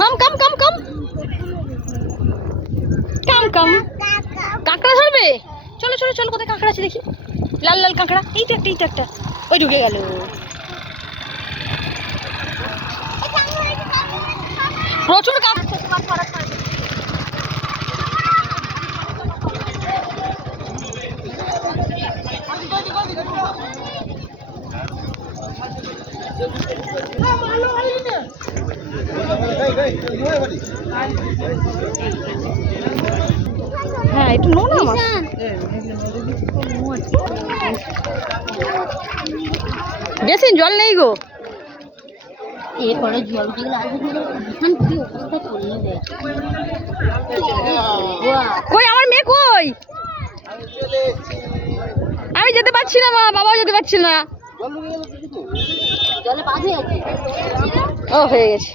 মাম কাম কাম কাম কাম কাম। কাঁকড়া ধরবে? চলো চলো চলো, কোথায় কাঁকড়া আছে দেখি। লাল লাল কাঁকড়া, এই তো একটা, এই তো একটা। ওই ঢুকে গেল। প্রচুর কাঁকড়া। হ্যাঁ একটু নো না আমার। বেশি জল নেই গো। এরপরে জল যেগুলো আসবে ভীষণ কি অবস্থা করলে দেয়। কই আমার মেয়ে কই? আমি যেতে পারছি না, মা বাবাও যেতে পারছি না। জলে বাঁধে আছে। ও হয়ে গেছে।